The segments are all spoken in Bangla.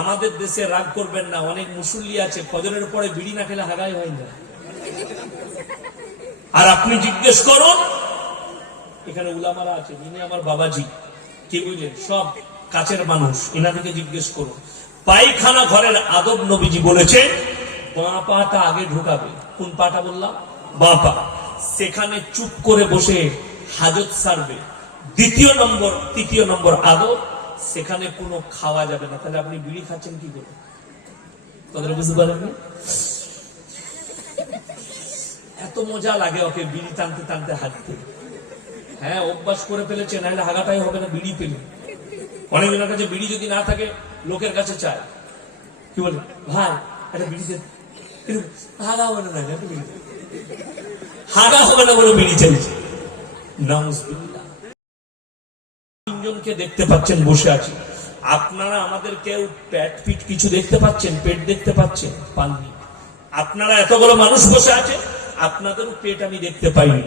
আমাদের দেশে রাগ করবেন না, অনেক মুসল্লি আছে, ফজরের পরে বিড়ি না খেলে হাগাই হয় না। আর আপনি জিজ্ঞেস করুন, এখানে উলামারা আছে ইনি আমার বাবাজি, কি বুঝলেন? সব কাছের মানুষ, এনাদেরকে জিজ্ঞেস করুন। পায়খানা ঘরের আদব নবীজি বলেছে, বাঁ পাটা আগে ঢুকাবে। কোন পাটা বললাম? বাঁ পা। সেখানে চুপ করে বসে হাজত সারবে। দ্বিতীয় নম্বর, তৃতীয় নম্বর আদব সেখানে কোনো খাওয়া যাবে না। তাহলে আপনি বিড়ি খাচ্ছেন কি করে? কথাটা বুঝতে পারেননি এত মজা লাগে ওকে বিড়ি টানতে টানতে হাঁটতে। হ্যাঁ অভ্যাস করে ফেলেছে, নাহলে হাগাটাই হবে না, বিড়ি পেলে। অনেকজনের কাছে বিড়ি যদি না থাকে, লোকের কাছে চায়। কি বলে? ভাই, একটা বিড়ি হাগা হবে না বিড়ি। হাগা হবে না বলে বিড়ি চাইছে। নাউজুবিল্লাহ। তিনজনকে দেখতে পাচ্ছেন, বসে আছে। আপনারা আমাদের কেউ পেট পিট কিছু দেখতে পাচ্ছেন, পেট দেখতে পাচ্ছেন? পাননি। আপনারা এতগুলো মানুষ বসে আছে আপনাদেরও পেট আমি দেখতে পাইনি।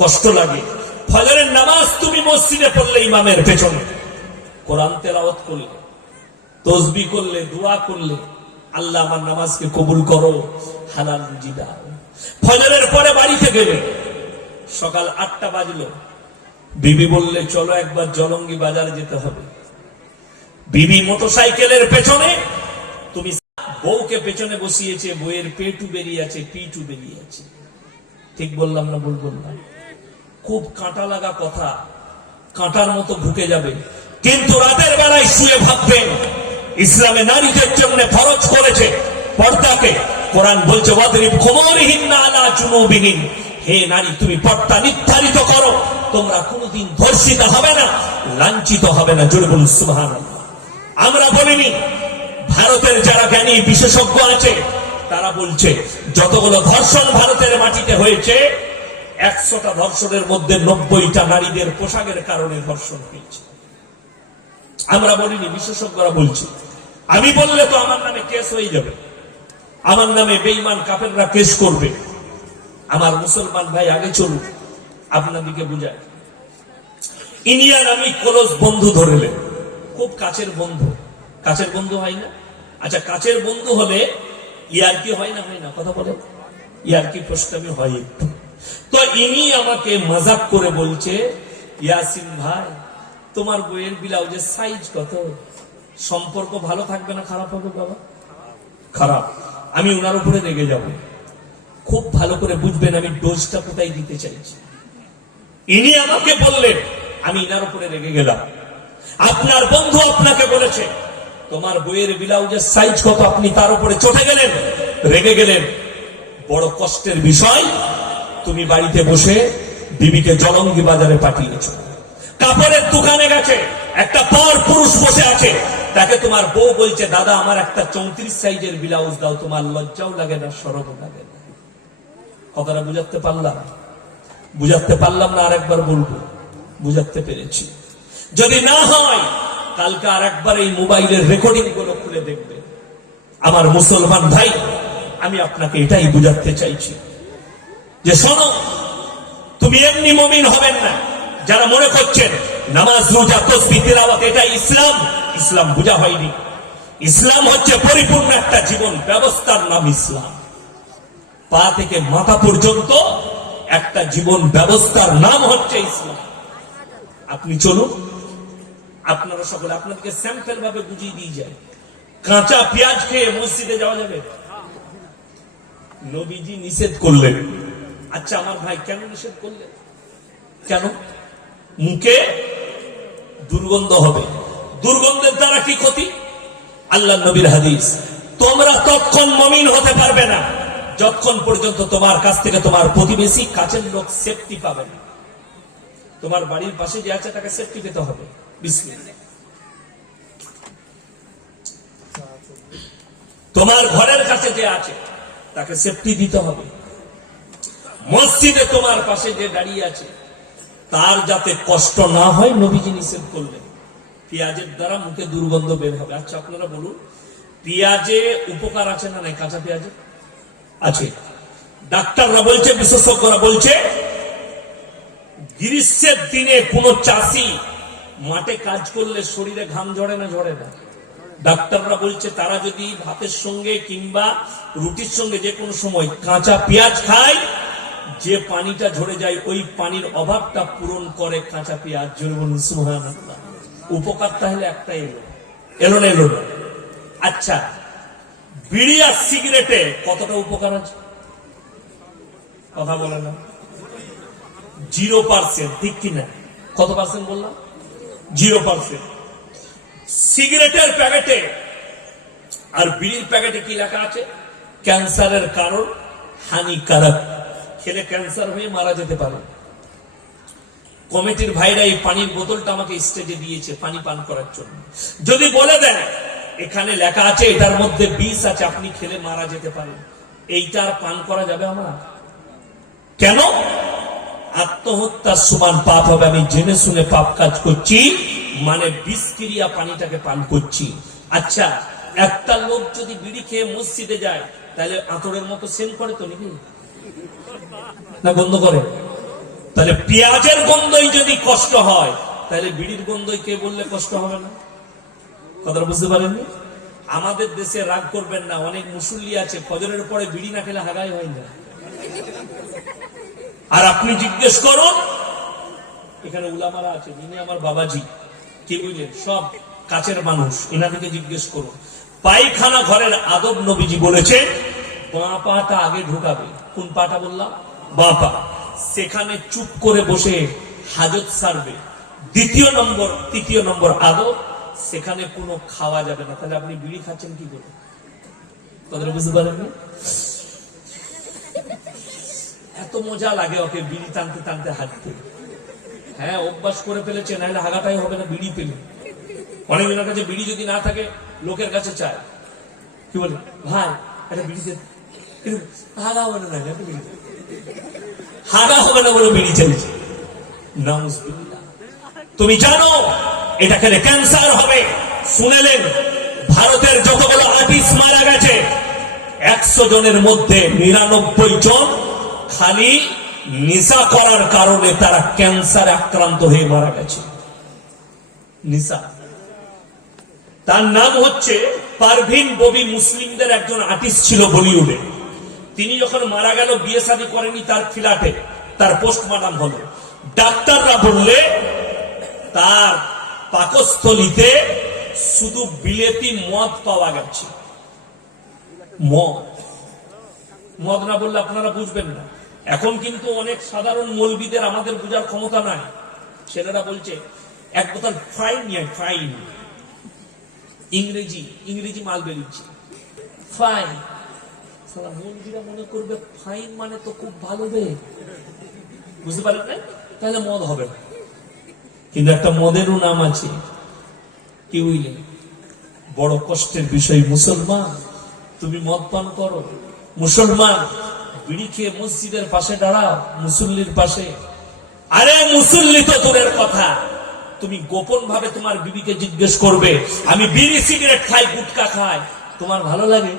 কষ্ট লাগে। ফজরের নামাজ তুমি মসজিদে পড়লে ইমামের পেছনে। কোরআন তেলাওয়াত করলে, তসবি করলে, দোয়া করলে, আল্লাহ আমার নামাজকে কবুল করো। হালাল রুজি দাও ফজরের পরে বাড়িতে গেলে, সকাল আটটা বাজলো বিবি বললে, চলো একবার জলঙ্গি বাজারে যেতে হবে। বিবি মোটরসাইকেলের পেছনে, তুমি বউকে পেছনে বসিয়েছে বইয়ের পেটু বেরিয়ে আছে, পিটু বেরিয়ে আছে। ঠিক বললাম না, ভুল বললাম। খুব কাঁটা লাগা কথা, কাঁটার মতো ঢুকে যাবে। কিন্তু রাতের বেলায় শুয়ে ভাববেন ইসলামে নারীদের জন্য ফরজ করেছে পর্দাকে। কোরআন বলছে, ওয়াদরিব কোমরহীন না জুনুবিহিন হে নারী, তুমি পর্দা নির্ধারিত করো। তোমরা কোনোদিন ধর্ষিত হবে না, লাঞ্ছিত হবে না, জোরে বলুন, সুবহানাল্লাহ। আমরা বলিনি, ভারতের যারা জ্ঞানী বিশেষজ্ঞ আছে, তারা বলছে, যতগুলো ধর্ষণ ভারতের মাটিতে হয়েছে, একশোটা ধর্ষণের মধ্যে নব্বইটা নারীদের পোশাকের কারণে ধর্ষণ হয়েছে। আমরা বলিনি, বিশেষজ্ঞরা বলছে। আমি বললে তো আমার নামে কেস হয়ে যাবে। আমার নামে বেইমান কাপেররা কেস করবে। আমার মুসলমান ভাই আগে চলুন আপনাদিকে বুঝায়। ইন্ডিয়ান আমি ক্লোজ বন্ধু ধরেলেন খুব কাছের বন্ধু। কাছের বন্ধু হয় না? আচ্ছা কাছের বন্ধু হলে ইয়ার কি হয় না হয় না? কথা বলে। ইয়ার কি প্রশ্ন হয় একটু। তো ইনি আমাকে মজাক করে বলছে, ইয়াসিন ভাই, তোমার বইয়ের ব্লাউজের সাইজ কত? সম্পর্ক ভালো থাকবে না খারাপ হবে বাবা? খারাপ। আমি ওনার উপরে রেগে যাব। খুব ভালো করে বুঝবেন আমি ডোজটা কোথায় দিতে চাইছি। ইনি আমাকে বললেন, আমি ইনার উপরে রেগে গেলাম। আপনার বন্ধু আপনাকে বলেছে, তোমার বইয়ের ব্লাউজের সাইজ কত? আপনি তার উপরে চটে গেলেন, রেগে গেলেন। বড় কষ্টের বিষয়, তুমি বাড়িতে বসে বিবিকে জলঙ্গি বাজারে পাঠিয়েছ। কাপড়ের দোকানে গেছে, একটা পর পুরুষ বসে আছে। তাকে তোমার বউ বলছে, দাদা, আমার একটা চৌত্রিশ সাইজের ব্লাউজ দাও, তোমার লজ্জাও লাগে না সরবও লাগে না। কথাটা বুঝাতে পারলাম বুঝাতে পারলাম না, আরেকবার বলব। বুঝাতে পেরেছি। যদি না হয়, কালকে আর একবার এই মোবাইলের রেকর্ডিংগুলো খুলে দেখবে। আমার মুসলমান ভাই, আমি আপনাকে এটাই বুঝাতে চাইছি। যে শোনো, তুমি এমনি মমিন হবেন না। যারা মনে করছেন, নামাজ, রোজা, তসবি, তেলাওয়াত এটা ইসলাম ইসলাম বোঝা হয়নি। ইসলাম হচ্ছে পরিপূর্ণ একটা জীবন, ব্যবস্থার নাম ইসলাম। পা থেকে মাথা পর্যন্ত একটা জীবন ব্যবস্থার নাম হচ্ছে ইসলাম। আপনি চলুন, আপনারা সকলে আপনাদেরকে স্যাম্পল ভাবে বুঝিয়ে দিয়ে যায় কাঁচা পেঁয়াজ খেয়ে মসজিদে যাওয়া যাবে? নবীজি নিষেধ করলেন। আচ্ছা আমার ভাই কেন নিষেধ করলেন? কেন? মুখে দুর্গন্ধ হবে। দুর্গন্ধের দ্বারা কি ক্ষতি? আল্লাহ নবীর হাদিস। তোমরা তৎক্ষণ মমিন হতে পারবে না। যতক্ষণ পর্যন্ত তোমার কাছ থেকে তোমার প্রতিবেশী কাছের লোক সেফটি পাবে না, তোমার বাড়ির পাশে যে আছে তাকে সেফটি পেতে হবে। তোমার ঘরের কাছে যে আছে, তাকে সেফটি দিতে হবে। মসজিদে তোমার পাশে যে দাঁড়িয়ে আছে, তার যাতে কষ্ট না হয় নবীজি নিষেধ করলেন। পেঁয়াজের দ্বারা মুখে দুর্গন্ধ বের হবে। আচ্ছা আপনারা বলুন, পেঁয়াজে উপকার আছে না নাই? কাঁচা পেঁয়াজে? আছে। ডাক্তাররা বলছে, বিশেষজ্ঞরা বলছে, গ্রীষ্মের দিনে কোন চাষি মাঠে কাজ করলে শরীরে ঘাম ঝরে না? ঝরে না। ডাক্তাররা বলছে, তারা যদি ভাতের সঙ্গে কিংবা রুটির সঙ্গে যে কোনো সময় কাঁচা পেঁয়াজ খায়, যে পানিটা ঝরে যায়, ওই পানির অভাবটা পূরণ করে কাঁচা পেঁয়াজ। উপকার তাহলে একটাই এলো এলো না এলো না। আচ্ছা বিড়ি আর সিগারেটে কতটা উপকার আছে? কথা বলে না। জিরো পার্সেন্ট, ঠিক কিনা কত পার্সেন্ট বললাম? Zero percent. সিগারেটের প্যাকেটে, আর বিড়ির প্যাকেটে কি লেখা আছে? ক্যান্সারের কারণ হানিকারক। খেলে ক্যান্সার হয়ে মারা যেতে পারে। কমিটির ভাইরা এই পানির বোতলটা আমাকে স্টেজে দিয়েছে পানি পান করার জন্য। যদি বলে দেন এখানে লেখা আছে, এটার মধ্যে বিষ আছে, আপনি খেলে মারা যেতে পারেন। এইটার পান করা যাবে আমার? কেন? আত্মহত্যার সমান পাপ হবে, আমি জেনে শুনে পাপ কাজ করছি মানে বিষক্রিয়া পানিটাকে পান করছি। আচ্ছা একটা লোক যদি বিড়ি খেয়ে মসজিদে যায়, তাহলে আতরের মতো সেন করে তো নাকি? না বন্ধ করে? তাহলে পেঁয়াজের গন্ধই যদি কষ্ট হয়, তাহলে বিড়ির গন্ধই কে বললে কষ্ট হবে না? কথাটা বুঝতে পারেননি? আমাদের দেশে রাগ করবেন না, অনেক মুসল্লি আছে, ফজরের পরে বিড়ি না খেলে হাগাই হয় না। আর আপনি জিজ্ঞেস করুন, এখানে উলামারা আছে, যিনি আমার বাবাজি, কি বুঝলেন? সব কাছের মানুষ, এনাদেরকে জিজ্ঞেস করুন। পায়খানা ঘরের আদব নবীজি বলেছে বাঁ পাটা আগে ঢুকাবে। কোন পাটা বললাম? বাঁ পা। সেখানে চুপ করে বসে হাজত সারবে। দ্বিতীয় নম্বর, তৃতীয় নম্বর আদব সেখানে কোনো খাওয়া যাবে না। তাহলে আপনি বিড়ি খাচ্ছেন কি করে? কথাটা বুঝতে পারেননি এত মজা লাগে ওকে বিড়ি টানতে টানতে হাঁটতে। হ্যাঁ অভ্যাস করে ফেলেছে, নাহলে হাগাটাই হবে না, বিড়ি পেলে। অনেকজনের কাছে বিড়ি যদি না থাকে, লোকের কাছে চায়। কি বলে? ভাই, একটা বিড়ি হাগা হবে না হাগা হবে না বলে বিড়ি চাইছে নাউজুবিল্লাহ। তুমি জানো এটা খেলে ক্যান্সার হবে। শুনেলেন, ভারতের যতগুলো আর্টিস্ট মারা গেছে, একশো জনের মধ্যে নিরানব্বই জন খালি নেশা করার কারণে তারা ক্যান্সার আক্রান্ত হয়ে মারা গেছে। নিশা। তার নাম হচ্ছে পারভিন ববি মুসলিমদের একজন আর্টিস্ট ছিল বলিউডে। তিনি যখন মারা গেল, বিয়ে শাদী করেনি তার ফ্ল্যাটে তার পোস্টমার্টাম হলো। ডাক্তাররা বললে, তার পাকস্থলিতে শুধু বিলেতি মদ পাওয়া গেছে। মদ। মদ না বললে আপনারা বুঝবেন না। এখন কিন্তু অনেক সাধারণ মৌলবিদের আমাদের বোঝার ক্ষমতা নাই। ছেলেরা বলছে, এক বোতল ফাইন নিয়ে ফাইন। ইংরেজি ইংরেজি মাল বেরিয়েছে। ফাইন। মৌলবিরা মনে করবে ফাইন মানে তো খুব ভালো বে। বুঝতে পারেন তাহলে মদ হবে না। কিন্তু একটা মদেরও নাম আছে। কি বুঝলেন বড় কষ্টের বিষয়, মুসলমান, তুমি মদ পান করো। মুসলমান, বিড়ি খেয়ে মসজিদের পাশে দাঁড়াও, মুসল্লির পাশে। আরে মুসল্লি তো দূরের কথা। তুমি গোপন ভাবে তোমার বিবিকে জিজ্ঞেস করবে, আমি বিড়ি, সিগারেট খাই, গুটকা খাই। তোমার ভালো লাগে?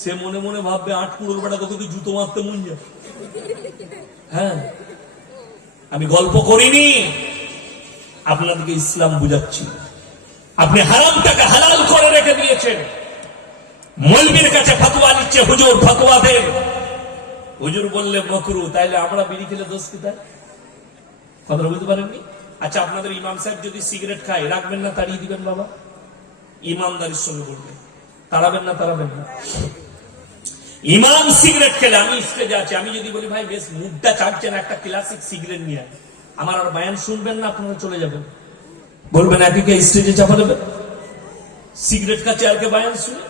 সে মনে মনে ভাববে, আট কুড়োর বেটা তোকে তো জুতো মারতে মন যায়? হ্যাঁ। আমি গল্প করিনি। আপনাদেরকে ইসলাম বুঝাচ্ছি। আপনি হারামটাকে হালাল করে রেখে দিয়েছেন। মলবির কাছে ফতোয়া নিচ্ছে হুজুর, ফতোয়া দেন। হুজুর বললে, মকরু, তাইলে আমরা বিড়ি খেলে দোষ কি তাই কথাটা বুঝতে পারেননি? আচ্ছা আপনাদের ইমাম সাহেব যদি সিগারেট খায়, রাখবেন না, তাড়িয়ে দিবেন বাবা? ইমানদারির সঙ্গে বলবেন তাড়াবেন না তাড়াবেন না। ইমাম সিগারেট খেলে, আমি স্টেজে আছি। আমি যদি বলি, ভাই, বেশ, মুখটা চাটছেন, একটা ক্লাসিক সিগারেট নিয়ে। আমার আর বায়ান শুনবেন না, আপনারা চলে যাবেন। বলবেন একদিকে স্টেজে চাপা দেবেন সিগারেট কাছে আর কে বায়ান শুনে?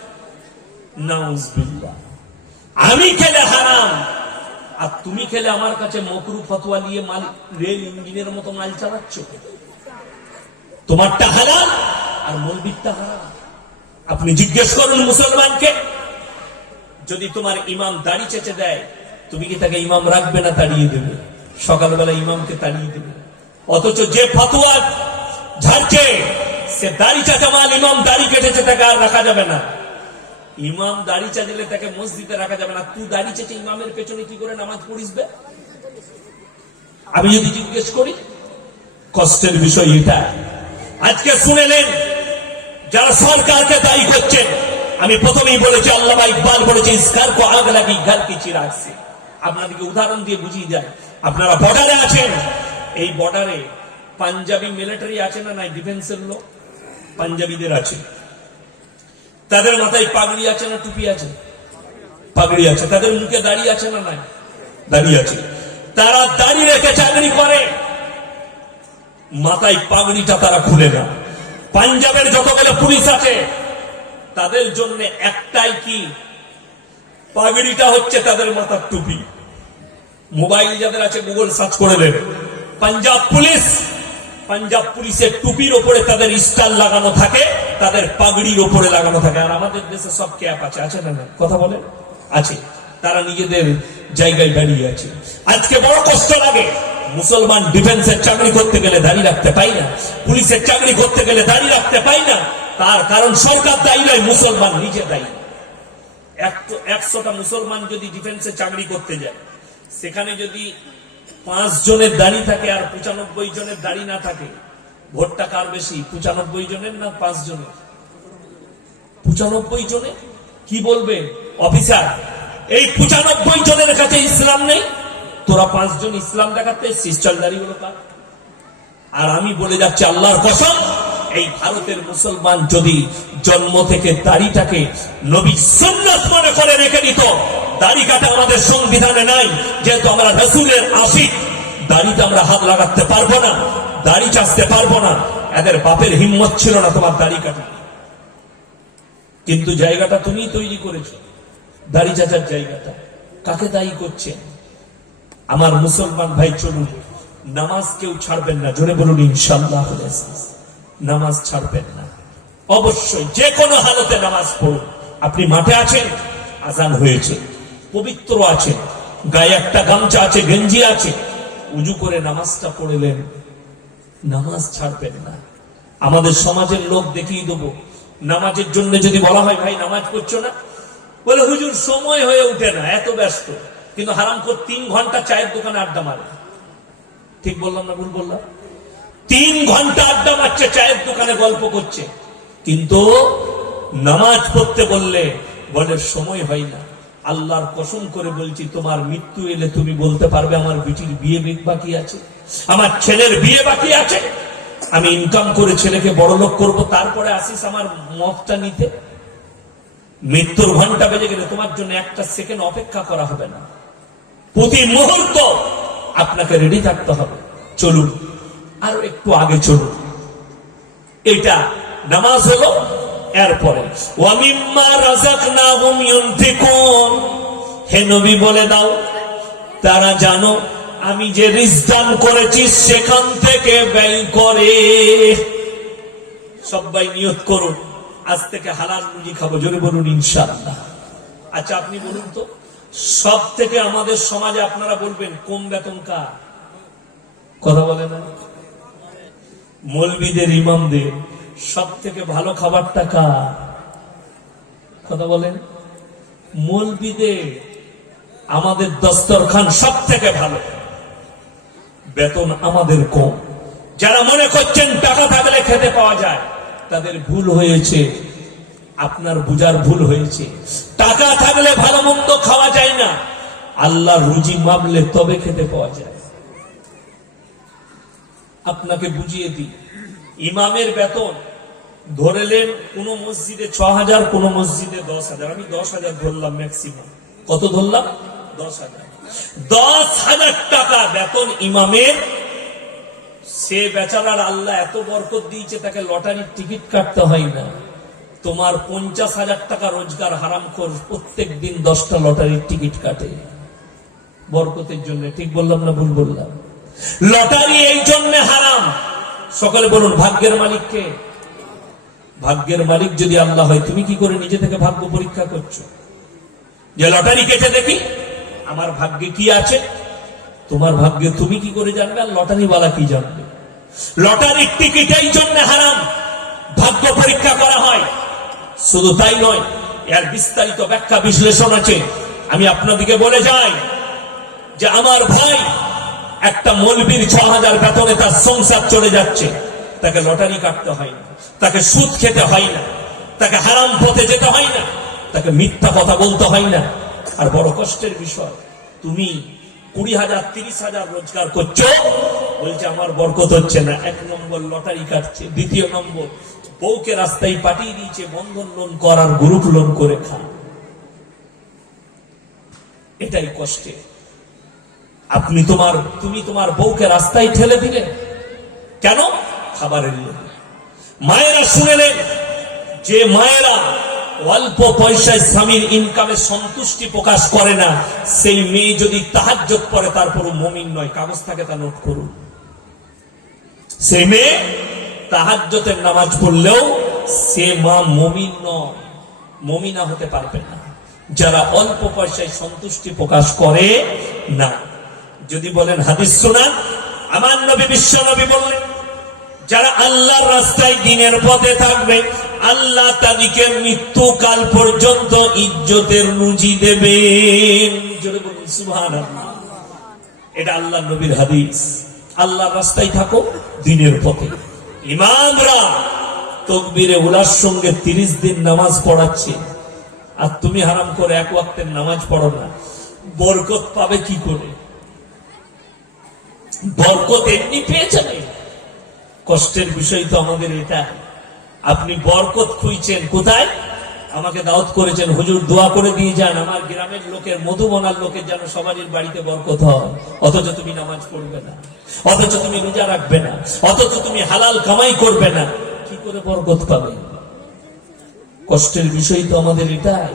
আমি খেলে হারাম। আর তুমি খেলে আমার কাছে মকরু ফতোয়া নিয়ে মাল, রেল ইঞ্জিনের মতো মাল চালাচ্ছ তোমারটা হারাম আর মন্দিরটা হারাম। আপনি জিজ্ঞেস করুন মুসলমানকে, যদি তোমার ইমাম দাড়ি চেচে দেয়, তুমি কি তাকে ইমাম রাখবে না তাড়িয়ে দেবে? সকালবেলা ইমামকে তাড়িয়ে দেবে অথচ যে ফতোয়া ঝাড়ছে, সে দাড়ি চাচা মাল ইমাম দাড়ি কেটেছে, তাকে আর রাখা যাবে না। ইমাম দাড়ি চাচলে তাকে মসজিদে রাখা যাবে না। তুই দাড়ি চেচে ইমামের পেছনে কি করে নামাজ পড়িস বে? আমি যদি জিজ্ঞেস করি, কষ্টের বিষয় এটা। আজকে শুনে নেন যারা সরকারকে দায়ী করছেন, আমি প্রথমেই বলেছি আল্লাহ ইকবাল বলেছি ইসকার কো আগ লাগি ঘর কি চিরাগ সে। আপনাদেরকে উদাহরণ দিয়ে বুঝিয়ে দেয়। আপনারা বর্ডারে আছেন। এই বর্ডারে পাঞ্জাবি মিলিটারি আছে না নাই? ডিফেন্সের লোক পাঞ্জাবিদের আছে। তাদের মাথায় পাগড়ি আছে না টুপি আছে? পাগড়ি আছে। তাদের মুখে দাড়ি আছে না নাই? দাড়ি আছে। তারা দাঁড়িয়ে রেখে চাকরি করে। মাথায় পাগড়িটা তারা খুলে না। পাঞ্জাবের যতগুলো পুলিশ আছে, তাদের জন্য একটাই কি? পাগড়িটা হচ্ছে তাদের মাথার টুপি। মোবাইল যাদের আছে, গুগল সার্চ করে নেবে। পাঞ্জাব পুলিশ, পাঞ্জাব পুলিশের টুপির ওপরে তাদের স্টার লাগানো থাকে, তাদের পাগড়ির ওপরে লাগানো থাকে। আর আমাদের দেশে সব ক্যাপ আছে আছে না না? কথা বলে আছে। তারা নিজেদের জায়গায় দাঁড়িয়ে আছে। আজকে বড় কষ্ট লাগে। মুসলমান ডিফেন্সের চাকরি করতে গেলে দাঁড়িয়ে রাখতে পাই না। পুলিশের চাকরি করতে গেলে দাঁড়িয়ে রাখতে পাই না। তার কারণ সরকার দায়ী নয়, মুসলমান নিজে দায়ী। একশো- একশোটা মুসলমান যদি ডিফেন্সে চাকরি করতে যায় সেখানে যদি পাঁচ জনের দাড়ি থাকে আর পঁচানব্বই জনের দাড়ি না থাকে, ভোটটা কার বেশি? পঁচানব্বই জনের না পাঁচ জনের? পঁচানব্বই জনে কি বলবে? অফিসার, এই পঁচানব্বই জনের কাছে ইসলাম নেই? তোরা পাঁচজন ইসলাম দেখাতে সিস্টার দাড়িগুলো কার আর আমি বলে যাচ্ছি, আল্লাহর কসম, এই ভারতের মুসলমান যদি জন্ম থেকে দাড়িটাকে নবী সুন্নাত মনে করে রেখে নিত আমাদের সংবিধানে নাই, যেহেতু আমরা রসুলের আশিক। দাড়িতে আমরা হাত লাগাতে পারব না, দাড়ি চাষতে পারব না। এদের বাপের হিম্মত ছিল না তোমার দাড়ি কাটা। কিন্তু জায়গাটা তুমি তৈরি করেছ, দাড়ি চাচার জায়গাটা। কাকে দায়ী করছেন আমার মুসলমান ভাই, চলুন। নামাজ কেউ ছাড়বেন না, জোরে বলুন ইনশাল্লাহ নামাজ ছাড়বেন না। অবশ্যই যে কোনো হালতে নামাজ পড়ুন। আপনি মাঠে আছেন, আজান হয়েছে। পবিত্র আছে, গায়ে একটা গামছা আছে, গেঞ্জি আছে। উজু করে নামাজটা পড়লেন। নামাজ ছাড়বেন না। আমাদের সমাজের লোক দেখিয়ে দেবো। নামাজের জন্য যদি বলা হয়, ভাই, নামাজ পড়ছো না? বলে, হুজুর, সময় হয়ে উঠে না, এত ব্যস্ত। কিন্তু হারাম করে তিন ঘণ্টা চায়ের দোকানে আড্ডা মারে। ঠিক বললাম না ভুল বললাম? তিন ঘণ্টা আড্ডা মারছে, চায়ের দোকানে গল্প করছে। কিন্তু নামাজ পড়তে বললে বলে, সময় হয় না। আল্লাহর কসম করে বলছি, তোমার মৃত্যু এলে তুমি বলতে পারবে আমার বিটির বিয়ে বাকি আছে, আমার ছেলের বিয়ে বাকি আছে, আমি ইনকাম করে ছেলেকে বড় লোক করব, তারপরে আসিস আমার মতটা নিতে। মৃত্যুর ঘণ্টা বেজে গেলে তোমার জন্য একটা সেকেন্ড অপেক্ষা করা হবে না। প্রতি মুহূর্ত আপনাকে রেডি থাকতে হবে। চলুন, আরও একটু আগে চলুন। এটা নামাজ হলো এরপরে হে নবী বলে দাও, তারা জানো, আমি যে করেছি সেখান থেকে ব্যয় করে। সবাই করুন, আজ থেকে রুজি খাব, জোরে বলুন আচ্ছা আপনি বলুন তো, সব থেকে আমাদের সমাজে আপনারা বলবেন কম বেতন কার? কথা বলে না? মৌলবীদের ইমামদের। সব থেকে ভালো খাবারটা কার? কথা বলেন। মৌলবীদের আমাদের দস্তরখান সব থেকে ভালো। বেতন আমাদের কম। যারা মনে করছেন টাকা থাকলে খেতে পাওয়া যায়, তাদের ভুল হয়েছে। আপনার বুঝার ভুল হয়েছে। টাকা থাকলে ভালো মন্দ খাওয়া যায় না। আল্লাহ রুজি মাপলে তবে খেতে পাওয়া যায়। আপনাকে বুঝিয়ে দিই। ইমামের বেতন ধরেলেন কোন মসজিদে ছ হাজার কোন মসজিদে দশ হাজার আমি দশ হাজার ধরলাম ম্যাক্সিমাম কত ধরলাম? দশ হাজার দশ হাজার টাকা বেতন ইমামের। সে বেচারার আল্লাহ এত বরকত দিয়েছে, তাকে লটারির টিকিট কাটতে হয় না। তোমার পঞ্চাশ হাজার টাকা রোজগার হারাম কর প্রত্যেক দিন দশটা লটারির টিকিট কাটে। বরকতের জন্য, ঠিক বললাম না ভুল বললাম? লটারি এই জন্য হারাম। সকলে বলুন, ভাগ্যের মালিককে। ভাগ্যের মালিক যদি আল্লাহ হয়, তুমি কি করে নিজে থেকে ভাগ্য পরীক্ষা করছ? যে লটারি কেটে দেখি, আমার ভাগ্যে কি আছে? তোমার ভাগ্যে তুমি কি করে জানবে আর লটারিওয়ালা কি জানবে? লটারির টিকিট এই জন্য হারাম। ভাগ্য পরীক্ষা করা হয়। শুধু তাই নয়, এর বিস্তারিত ব্যাখ্যা বিশ্লেষণ আছে। আমি আপনাদেরকে বলে যাই যে আমার ভাই একটা মলবির ছ হাজার বেতনে তার সংসার চলে যাচ্ছে। তাকে লটারি কাটতে হয় না, তাকে সুদ খেতে হয় না, তাকে হারাম পথে যেতে হয় না, তাকে মিথ্যা কথা বলতে হয় না। আর বড় কষ্টের বিষয়, তুমি কুড়ি হাজার তিরিশ হাজার রোজগার করছ, বলছে আমার বরকত হচ্ছে না, এক নম্বর লটারি কাটছে, দ্বিতীয় নম্বর বউকে রাস্তায় পাঠিয়ে দিয়েছে, বন্ধন লোন করার গ্রুপ লোন করে খা। এটাই কষ্টে আপনি তোমার, তুমি তোমার বউকে রাস্তায় ঠেলে দিলে? কেন? খাবারের লোভে। মায়েরা শুনেলেন যে মায়েরা অল্প পয়সায় স্বামীর ইনকামে সন্তুষ্টি প্রকাশ করে না, সেই মেয়ে যদি তাহাজ্জত পরে তারপরও মমিন নয়। কাগজ থাকে তা নোট করুন। সেই মেয়ে তাহাজ্জতের নামাজ পড়লেও সে মা মমিন নয়। মমিনা হতে পারবে না। যারা অল্প পয়সায় সন্তুষ্টি প্রকাশ করে, না। যদি বলেন হাদিস শোনান, আমার নবী বিশ্ব নবী বললেন, যারা আল্লাহর রাস্তায় দিনের পথে থাকবে, আল্লাহ তাদেরকে মৃত্যুকাল পর্যন্ত ইজ্জতের রুজি জোরে এটা আল্লাহ নবীর হাদিস। আল্লাহর রাস্তায় থাকো, দিনের পথে। ইমামরা তকবিরে উলার সঙ্গে তিরিশ দিন নামাজ পড়াচ্ছে। আর তুমি হারাম করে এক ওয়াক্তের নামাজ পড়ো না। বরকত পাবে কি করে? বরকত এমনি পেয়ে যাবে কষ্টের বিষয় তো আমাদের এটা। আপনি বরকত খুঁজছেন কোথায়? আমাকে দাওয়াত করেছেন, হুজুর দোয়া করে দিয়ে যান। আমার গ্রামের লোকের মধুবনার লোকের যেন সবারই বাড়িতে বরকত হয়। অথচ তুমি নামাজ পড়বে না। অথচ তুমি রোজা রাখবে না। অথচ তুমি হালাল কামাই করবে না। কি করে বরকত পাবে? কষ্টের বিষয় তো আমাদের এটাই।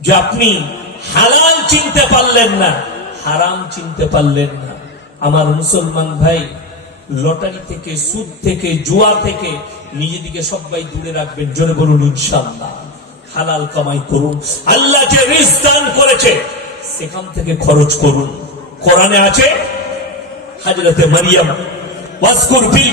যে আপনি হালাল চিনতে পারলেন না, হারাম চিনতে পারলেন না। আমার মুসলমান ভাই, লটারি থেকে, সুদ থেকে, জুয়া থেকে নিজেদিকে সবাই দূরে রাখবেন, জোরে বলুন ইনশাল্লাহ হালাল কামাই করুন। আল্লাহ যে রিস্তান করেছে, সেখান থেকে খরচ করুন। কোরআনে আছে, হাজরতে মারিয়াম ওয়াসকুর ফিল